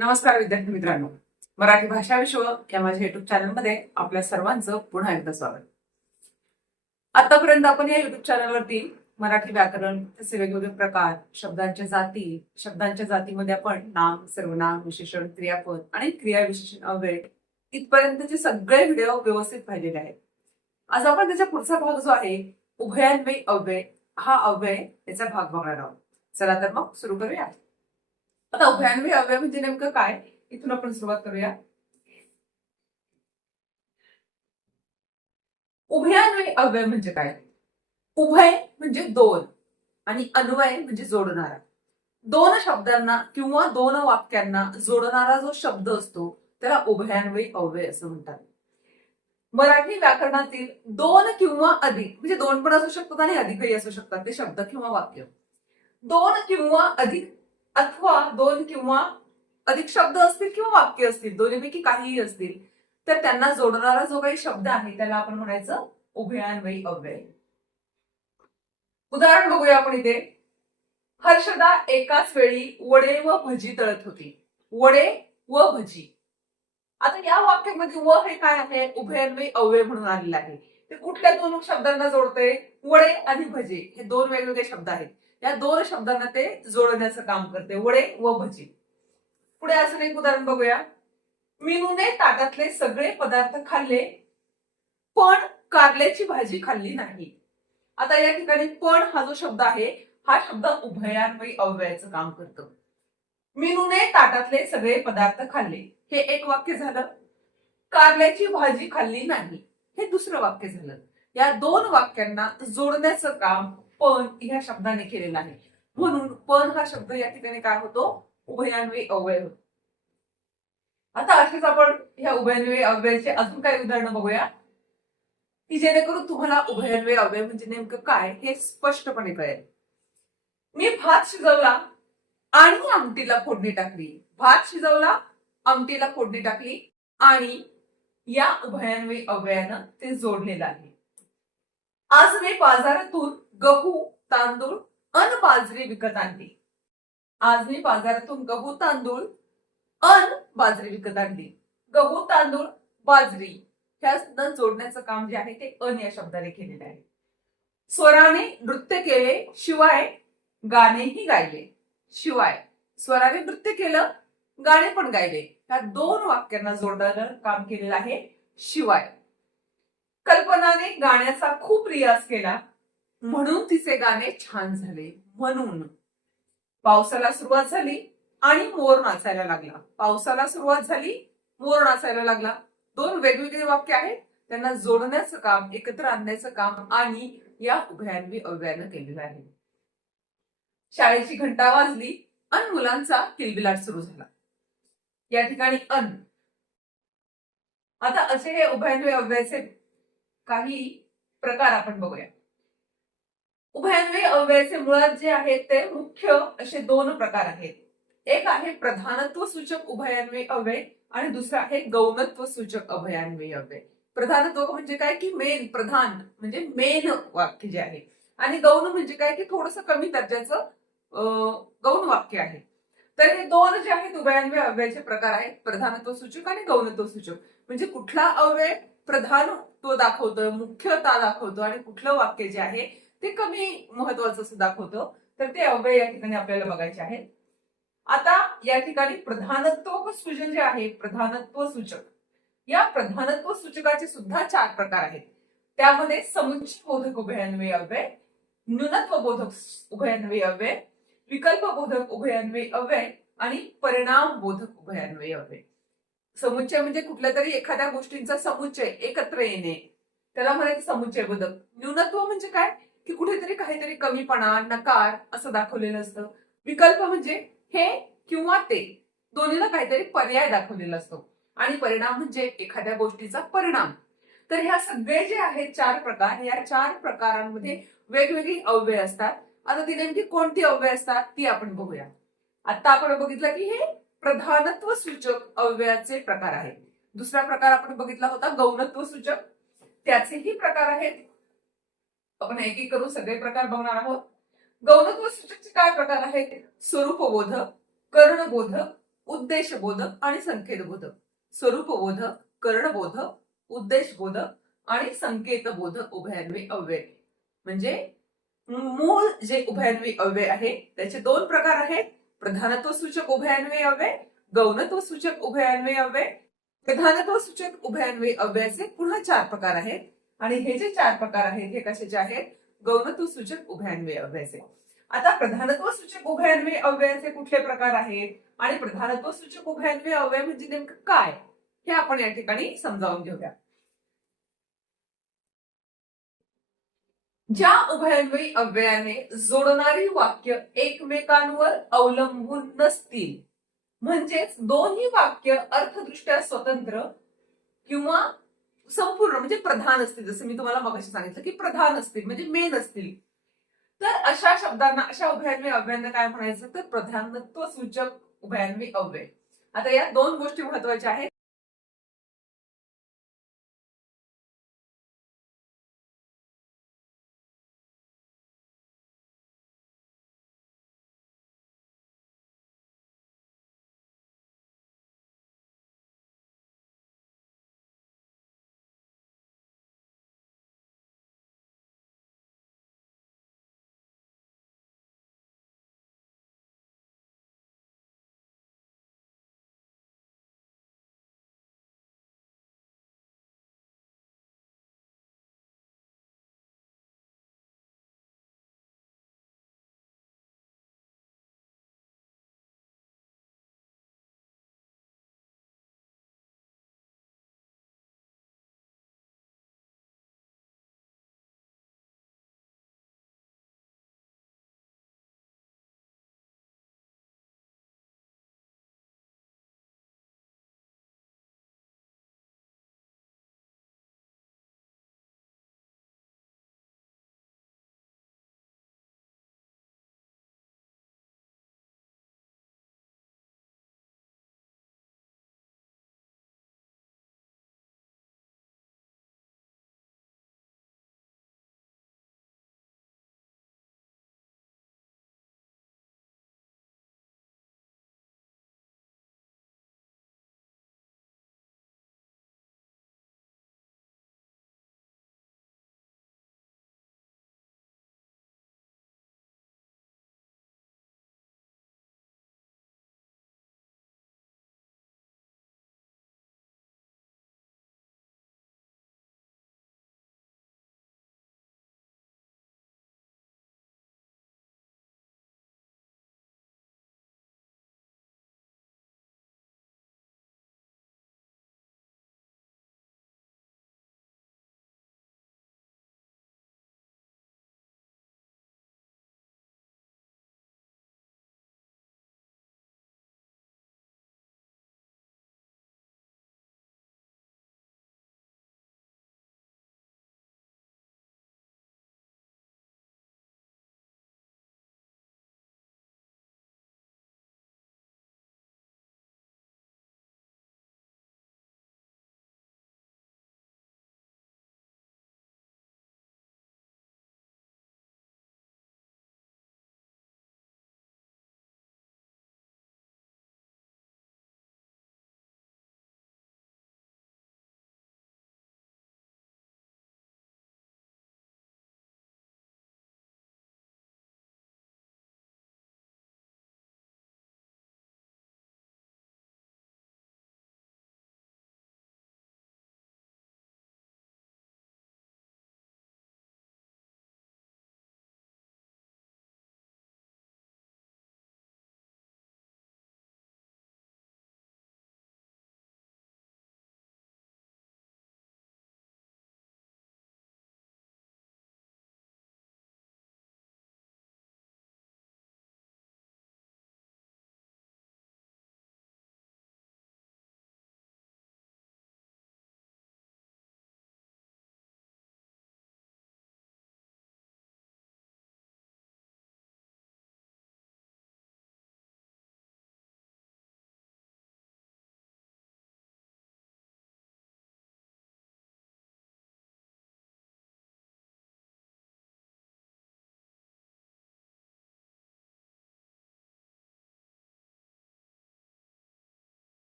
नमस्कार विद्यार्थी मित्रांनो, मराठी भाषा विश्व या माझ्या युट्यूब चॅनलमध्ये आपल्या सर्वांचं पुन्हा एकदा स्वागत. आतापर्यंत आपण या युट्यूब चॅनलवरती मराठी व्याकरण, तसे वेगवेगळे प्रकार, शब्दांच्या जातीमध्ये आपण नाम, सर्वनाम, विशेषण, क्रियापद आणि क्रियाविशेषण अव्यय इथपर्यंतचे सगळे व्हिडिओ व्यवस्थित पाहिलेले आहेत. आज आपण त्याचा पुढचा भाग जो आहे उभयान्वयी अव्यय, हा अव्यय याचा भाग बघणार आहोत. चला तर मग सुरू करूया. आता उभयान्वयी अव्यय म्हणजे नेमकं काय, इथून आपण सुरुवात करूया. उभयान्वयी अव्यय म्हणजे काय? उभय म्हणजे दोन आणि अन्वय म्हणजे जोडणारा. दोन शब्दांना किंवा दोन वाक्यांना जोडणारा जो शब्द असतो त्याला उभयान्वयी अव्यय असं म्हणतात. मराठी व्याकरणातील दोन किंवा अधिक म्हणजे दोन पण असू शकतात आणि अधिकही असू शकतात ते शब्द किंवा वाक्य. दोन किंवा अधिक अथवा दोन किंवा अधिक शब्द असतील किंवा वाक्य असतील, दोन्हीपैकी काहीही असतील, तर त्यांना जोडणारा जो काही शब्द आहे त्याला आपण म्हणायचं उभयान्वयी अव्यय. उदाहरण बघूया आपण इथे. हर्षदा एकाच वेळी वडे व भजी तळत होती. वडे व भजी. आता या वाक्यामध्ये व हे काय आहे? उभयान्वयी अव्यय म्हणून आलेलं आहे. ते कुठल्या दोन शब्दांना जोडते? वडे आणि भजी हे दोन वेगवेगळे शब्द आहेत. या दोन शब्दांना ते जोडण्याचं काम करते, वडे व भजी. पुढे असं एक उदाहरण बघूया. मीनूने ताटातले सगळे पदार्थ खाल्ले पण कारल्याची भाजी खाल्ली नाही. आता या ठिकाणी पण हा जो शब्द आहे हा शब्द उभयान्वयी अव्ययाचं काम करतो. मीनूने ताटातले सगळे पदार्थ खाल्ले हे एक वाक्य झालं. कारल्याची भाजी खाल्ली नाही हे दुसरं वाक्य झालं. या दोन वाक्यांना जोडण्याचं काम पण ह्या शब्दाने केलेलं आहे. म्हणून पण हा शब्द या ठिकाणी काय होतो? उभयान्वयी अव्यय होतो. आता असेच आपण ह्या उभयान्वयी अव्ययाचे अजून काही उदाहरणं बघूया की जेणेकरून तुम्हाला उभयान्वयी अव्यय म्हणजे नेमकं काय हे स्पष्टपणे कळेल. मी भात शिजवला आणि आमटीला फोडणी टाकली. भात शिजवला, आमटीला फोडणी टाकली आणि या उभयान्वयी अव्ययानं ते जोडलेलं आहे. आज मी बाजारातून गहू, तांदूळ अन बाजरी विकत आणली. आज मी बाजारातून गहू, तांदूळ अन बाजरी विकत आणली. गहू, तांदूळ, बाजरी ह्या जोडण्याचं काम जे आहे ते अन या शब्दाने केलेलं आहे. स्वराने नृत्य केले शिवाय गाणेही गायले. शिवाय स्वराने नृत्य केलं, गाणे पण गायले. ह्या दोन वाक्यांना जोडणारं काम केलेलं आहे शिवाय. कल्पनाने गाण्याचा खूप रियाज केला म्हणून तिचे गाणे छान झाले. म्हणून पावसाला सुरुवात झाली आणि मोर नाचायला लागला. पावसाला सुरुवात झाली, मोर नाचायला लागला. दोन वेगवेगळे वाक्य आहेत, त्यांना जोडण्याचं काम, एकत्र आणण्याचं काम आणि या उभयान्वयी अव्ययानं केलेलं आहे. शाळेची घंटा वाजली अन मुलांचा किलबिलाट सुरू झाला. या ठिकाणी अन. आता असे हे उभयान्वयी अव्ययाचे काही प्रकार आपण बघूया. उभयान्वयी अव्ययाचे मुळात जे आहेत ते मुख्य असे दोन प्रकार आहेत. एक आहे प्रधानत्व सूचक उभयान्वयी अव्यय आणि दुसरा आहे गौणत्व सूचक अभयान्वयी अव्यय. प्रधानत्व म्हणजे काय की मेन, प्रधान म्हणजे मेन वाक्य जे आहे, आणि गौण म्हणजे काय की थोडस कमी दर्जाचं गौण वाक्य आहे. तर हे दोन जे आहेत उभयान्वयी अव्ययाचे प्रकार आहेत, प्रधानत्व सूचक आणि गौणत्व सूचक. म्हणजे कुठला अव्यय प्रधानत्व दाखवतं, मुख्यता दाखवतं, आणि कुठलं वाक्य जे आहे ते कमी महत्वाचं असं दाखवतं, तर ते अव्यय या ठिकाणी आपल्याला बघायचे आहेत. आता या ठिकाणी प्रधानत्व सूचक जे आहे, प्रधानत्व सूचक, या प्रधानत्व सूचकाचे सुद्धा चार प्रकार आहेत. त्यामध्ये समुच्चय बोधक उभयान्वयी अव्यय, न्यूनत्व बोधक उभयान्वयी अव्यय, विकल्प बोधक उभयान्वयी अव्यय आणि परिणाम बोधक उभयान्वयी अव्यय. समुच्चय म्हणजे कुठल्या तरी एखाद्या गोष्टींचा समुच्चय एकत्र येणे, त्याला म्हणायचं समुच्चय बोधक. न्यूनत्व म्हणजे काय की कुठेतरी काहीतरी कमीपणा, नकार असं दाखवलेलं असतं. विकल्प म्हणजे हे किंवा ते दोन्हीला काहीतरी पर्याय दाखवलेला असतो. आणि परिणाम म्हणजे एखाद्या गोष्टीचा परिणाम. तर ह्या सगळे जे आहेत चार प्रकार, या चार प्रकारांमध्ये वेगवेगळी अव्यय असतात. आता ती नेमकी कोणती अव्यय असतात ती आपण बघूया. आता आपण बघितलं की हे प्रधानत्व सूचक अव्ययाचे प्रकार आहेत. दुसरा प्रकार आपण बघितला होता गौणत्व सूचक, त्याचेही प्रकार आहेत. आपण एक एक करून सगळे प्रकार बघणार आहोत. गौणत्व सूचकचे काय प्रकार आहेत? स्वरूपबोधक, कर्णबोधक, उद्देशबोधक आणि संकेतबोधक. स्वरूपबोधक, कर्णबोधक, उद्देशबोधक आणि संकेतबोधक उभयान्वी अव्यय. म्हणजे मूळ जे उभयान्वी अव्यय आहे त्याचे दोन प्रकार आहेत. प्रधानत्व सूचक उभयान्वी अव्यय, गौणत्व सूचक उभयान्वी अव्यय. प्रधानत्व सूचक उभयान्वी अव्ययाचे पुन्हा चार प्रकार आहेत आणि हे जे चार प्रकार आहेत हे कशाचे आहेत? गौणत्व सूचक उभयान्वी अव्ययाचे. आता प्रधानत्व सूचक उभयान्वी अव्ययाचे कुठले प्रकार आहेत आणि प्रधानत्व सूचक उभयान्वी अव्यय म्हणजे नेमकं काय हे आपण या ठिकाणी समजावून घेऊया. ज्या उभयान्वी अव्ययाने जोडणारी वाक्य एकमेकांवर अवलंबून नसतील, म्हणजेच दोन्ही वाक्य अर्थदृष्ट्या स्वतंत्र किंवा संपूर्ण म्हणजे प्रधान असतील, जसं मी तुम्हाला मगाशी सांगितलं की प्रधान असतील म्हणजे मेन असतील, तर अशा शब्दांना, अशा उभयान्वी अव्ययांना काय म्हणायचं? तर प्रधानत्व सूचक उभयान्वी अव्यय. आता या दोन गोष्टी महत्वाच्या आहेत.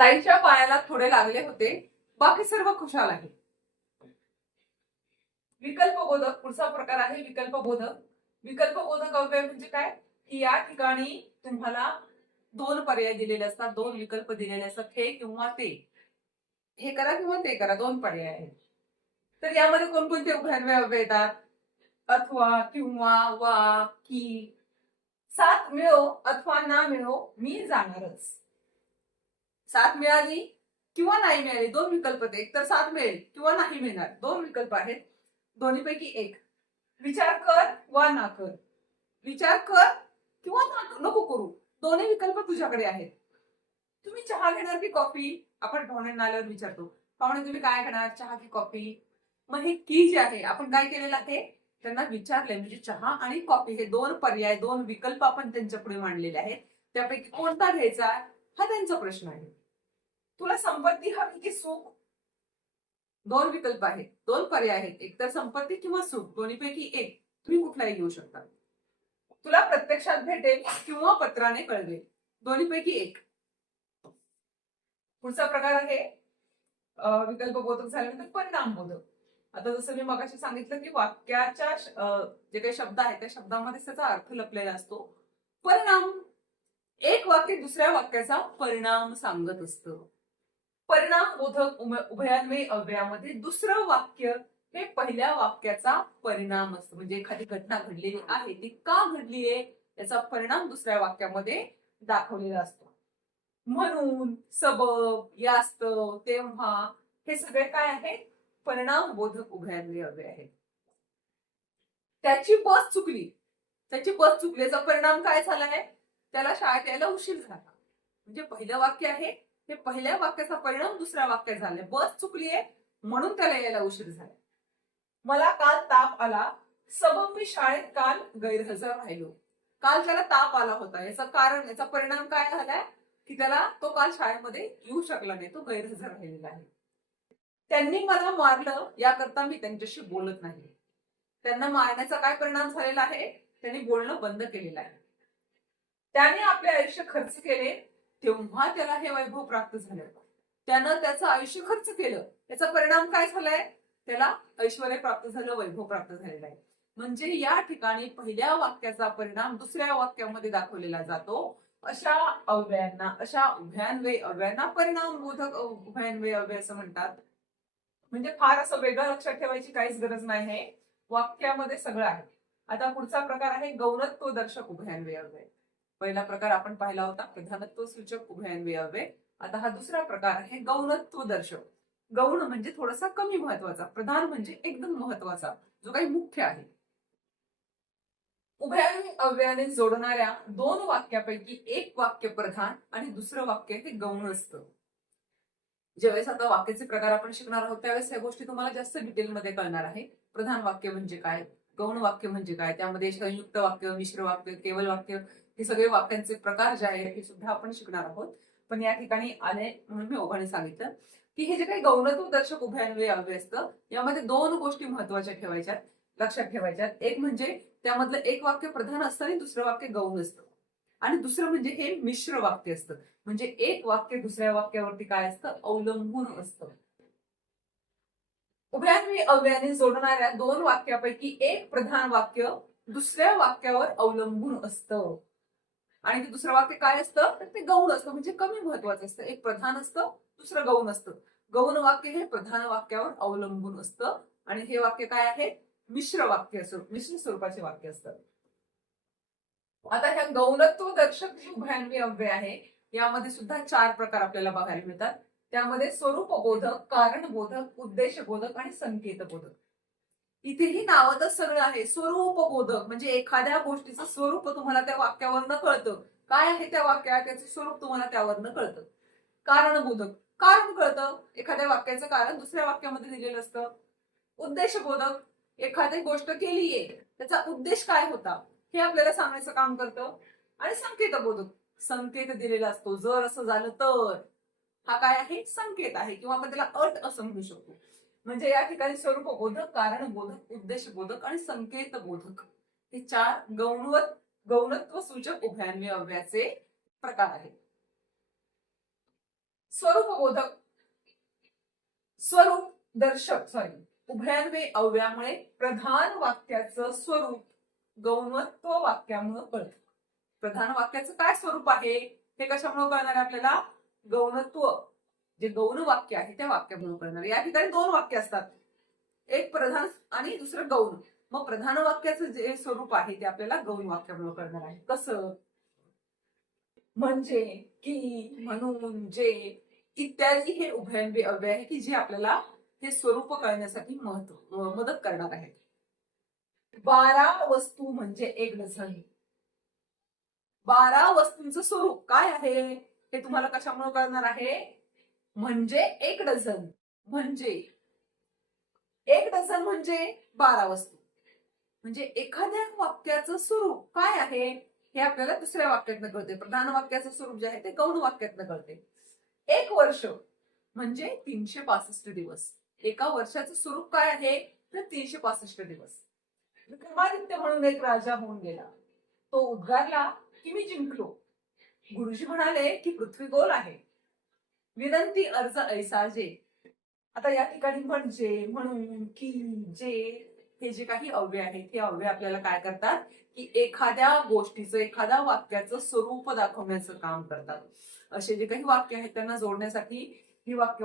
ताईच्या पायाला थोडे लागले होते, बाकी सर्व खुशाल आहे. विकल्पबोधक पुढचा प्रकार आहे विकल्पबोधक. विकल्पबोधक अव्यय म्हणजे काय, की या ठिकाणी तुम्हाला दोन पर्याय दिलेले असतात, दोन विकल्प दिलेले असतात, हे किंवा ते, हे करा किंवा ते करा, दोन पर्याय आहेत. तर यामध्ये कोणकोणते उभयन्वय अव्यय येतात, अथवा, किंवा, वा, की. साथ मिळो अथवा ना मिळो मी जाणारच. साथ मिळाली किंवा नाही मिळाली, दोन विकल्प आहेत. एक तर साथ मिळेल किंवा नाही मिळणार, दोन विकल्प आहेत, दोन्हीपैकी एक. विचार कर वा ना कर, विचार कर किंवा नको करू, दोन्ही विकल्प तुझ्याकडे आहेत. तुम्ही चहा घेणार की कॉफी, आपण पाहुण्यांना आल्यावर विचारतो, पाहुणे तुम्ही काय घेणार, चहा की कॉफी. मग हे की जे आहे आपण काय केलेलं आहे, त्यांना विचारले, म्हणजे चहा आणि कॉफी हे दोन पर्याय, दोन विकल्प आपण त्यांच्या पुढे मांडलेले आहेत, त्यापैकी कोणता घ्यायचा हा त्यांचा प्रश्न आहे. तुला संपत्ती हवी की सुख, दोन विकल्प आहेत, दोन पर्याय आहेत, एक तर संपत्ती किंवा सुख, दोन्हीपैकी एक, तुम्ही कुठलाही घेऊ शकता. तुला प्रत्यक्षात भेटेल किंवा पत्राने कळवेल, दोन्हीपैकी एक. पुढचा प्रकार आहे विकल्प बोधक झाल्यानंतर परिणाम बोधक. आता जसं मी मगाशी सांगितलं की वाक्याच्या जे काही शब्द आहेत त्या शब्दामध्ये त्याचा अर्थ लपलेला असतो. परिणाम, एक वाक्य दुसऱ्या वाक्याचा परिणाम सांगत असतं. परिणाम बोधक उभयान्वयी अव्ययामध्ये दुसरं वाक्य हे पहिल्या वाक्याचा परिणाम असतो, म्हणजे एखादी घटना घडलेली आहे ती का घडली आहे याचा परिणाम दुसऱ्या वाक्यामध्ये दाखवलेला असतो. म्हणून, सबब, यास्तव, तेव्हा, हे सगळे काय आहेत, परिणाम बोधक उभयान्वयी अव्यय आहेत. त्याची बस चुकली, त्याची बस चुकल्याचा परिणाम काय झालाय, त्याला शाळेत यायला उशीर झाला. म्हणजे पहिलं वाक्य आहे, हे पहिल्या वाक्याचा परिणाम दुसऱ्या वाक्यात झालाय. बस चुकलीये म्हणून त्याला यायला उशीर झाला. मला काल ताप आला, सबब मी शाळेत काल गैरहजर राहिलो. काल त्याला ताप आला होता, याचं कारण, याचा परिणाम काय झालाय की त्याला तो काल शाळेमध्ये येऊ शकला नाही, तो गैरहजर राहिलेला आहे. त्यांनी मला मारलं याकरता मी त्यांच्याशी बोलत नाही. त्यांना मारण्याचा काय परिणाम झालेला आहे, त्यांनी बोलणं बंद केलेलं आहे. त्याने आपले आयुष्य खर्च केले तेव्हा त्याला हे वैभव प्राप्त झालं. त्यानं त्याचं आयुष्य खर्च केलं, याचा परिणाम काय झालाय, त्याला ऐश्वर्य प्राप्त झालं, वैभव प्राप्त झालेला आहे. म्हणजे या ठिकाणी पहिल्या वाक्याचा परिणाम दुसऱ्या वाक्यामध्ये दाखवलेला जातो. अशा अव्ययांना, अशा उभयान्वयी अव्ययांना परिणाम बोधक उभयान्वयी अव्यय असं म्हणतात. म्हणजे फार असं वेगळं लक्षात ठेवायची काहीच गरज नाही आहे, वाक्यामध्ये सगळं आहे. आता पुढचा प्रकार आहे गौणत्व दर्शक उभयान्वयी अव्यय. पहिला प्रकार आपण पाहिला होता प्रधानत्व सूचक उभयान्वयी अव्यय. आता हा दुसरा प्रकार आहे गौणत्व दर्शक. गौण म्हणजे थोडासा कमी महत्वाचा, प्रधान म्हणजे एकदम महत्वाचा, जो काही मुख्य आहे. उभयान्वयी अव्ययाने जोडणाऱ्या दोन वाक्यापैकी एक वाक्य प्रधान आणि दुसरं वाक्य हे गौण असतं. ज्यावेळेस आता वाक्याचे प्रकार आपण शिकणार आहोत त्यावेळेस या गोष्टी तुम्हाला जास्त डिटेलमध्ये कळणार आहे. प्रधान वाक्य म्हणजे काय, गौण वाक्य म्हणजे काय, त्यामध्ये संयुक्त वाक्य, मिश्र वाक्य, केवल वाक्य, हे सगळे वाक्यांचे प्रकार जे आहेत हे सुद्धा आपण शिकणार आहोत. पण या ठिकाणी आले म्हणून मी ओघाने सांगितलं की हे जे काही गौणत्व दर्शक उभयान्वयी अव्यय असतं यामध्ये दोन गोष्टी महत्वाच्या ठेवायच्या, लक्षात ठेवायच्या. एक म्हणजे त्यामधलं एक वाक्य प्रधान असतं आणि दुसरं वाक्य गौण असतं, आणि दुसरं म्हणजे हे मिश्र वाक्य असतं, म्हणजे एक वाक्य दुसऱ्या वाक्यावरती काय असतं, अवलंबून असतं. उभयान्वयी अव्ययाने जोडणाऱ्या दोन वाक्यापैकी एक प्रधान वाक्य दुसऱ्या वाक्यावर अवलंबून असतं, आणि ते दुसरं वाक्य काय असतं तर ते गौण असतं, म्हणजे कमी महत्वाचं असतं. एक प्रधान असतं, दुसरं गौण असतं. गौण वाक्य हे प्रधान वाक्यावर अवलंबून असतं, आणि हे वाक्य काय आहे, मिश्र वाक्य असतं, मिश्र स्वरूपाचे वाक्य असतं. आता ह्या गौणत्व दर्शक जी उभयान्वयी अव्यय आहे यामध्ये सुद्धा चार प्रकार आपल्याला बघायला मिळतात. त्यामध्ये स्वरूप बोधक, कारण बोधक, उद्देश बोधक आणि संकेत बोधक. इथेही नावातच सगळं आहे. स्वरूप बोधक म्हणजे एखाद्या गोष्टीचं स्वरूप तुम्हाला त्या वाक्यावरनं कळतं, काय आहे त्या वाक्यात त्याचं स्वरूप तुम्हाला त्यावरनं कळतं. कारण बोधक, कारण कळतं, एखाद्या वाक्याचं कारण दुसऱ्या वाक्यामध्ये दिलेलं असतं. उद्देश बोधक, एखादी गोष्ट केलीये त्याचा उद्देश काय होता हे आपल्याला सांगण्याचं काम करतं. आणि संकेत बोधक, संकेत दिलेला असतो, जर असं झालं तर, हा काय आहे, संकेत आहे, किंवा आपण त्याला अट असं म्हणू शकतो. म्हणजे या ठिकाणी स्वरूप बोधक, कारण बोधक, उद्देश बोधक आणि संकेत बोधक हे चार गौणत्व सूचक उभयान्वयी अव्ययाचे प्रकार आहेत. स्वरूपबोधक स्वरूप दर्शक उभयान्वयी अव्ययामुळे प्रधान वाक्याचं स्वरूप गौणत्व वाक्यामुळे कळतं. प्रधान वाक्याचं काय स्वरूप आहे हे कशामुळे कळणार आहे आपल्याला? गौणत्व जे गौण वाक्य आहे त्या वाक्यामुळे कळणार. या ठिकाणी दोन वाक्य असतात, एक प्रधान आणि दुसरं गौण. मग प्रधान वाक्याचं जे स्वरूप आहे ते आपल्याला गौण वाक्यामुळे कळणार आहे. कसं? म्हणजे, की, म्हणून, जे इत्यादी हे उभयान्वयी अव्यय आहे की जे आपल्याला हे स्वरूप कळण्यासाठी मदत करणार आहे. 12 वस्तू म्हणजे एक डझन. 12 वस्तूंचं स्वरूप काय आहे हे तुम्हाला कशामुळे कळणार आहे? म्हणजे एक डझन. म्हणजे एक डझन म्हणजे 12 वस्तू. म्हणजे एखाद्या वाक्याचं स्वरूप काय आहे हे आपल्याला दुसऱ्या वाक्यातनं कळते. प्रधान वाक्याचं स्वरूप जे आहे ते गौण वाक्यातनं कळते. एक वर्ष म्हणजे 365 दिवस. एका वर्षाचं स्वरूप काय आहे तर 365 दिवस. विक्रमादित्य म्हणून एक राजा होऊन गेला. तो उद्गारला की मी जिंकलो. गुरुजी म्हणाले की पृथ्वी गोल आहे. विनंती अर्ज ऐसा जे. आता या ठिकाणी म्हणजे, म्हणून, की, जे हे जे काही अव्यय आहेत हे अव्यय आपल्याला काय करतात की एखाद्या गोष्टीचं एखाद्या वाक्याचं स्वरूप दाखवण्याचं काम करतात. असे जे काही वाक्य आहेत त्यांना जोडण्यासाठी ही वाक्य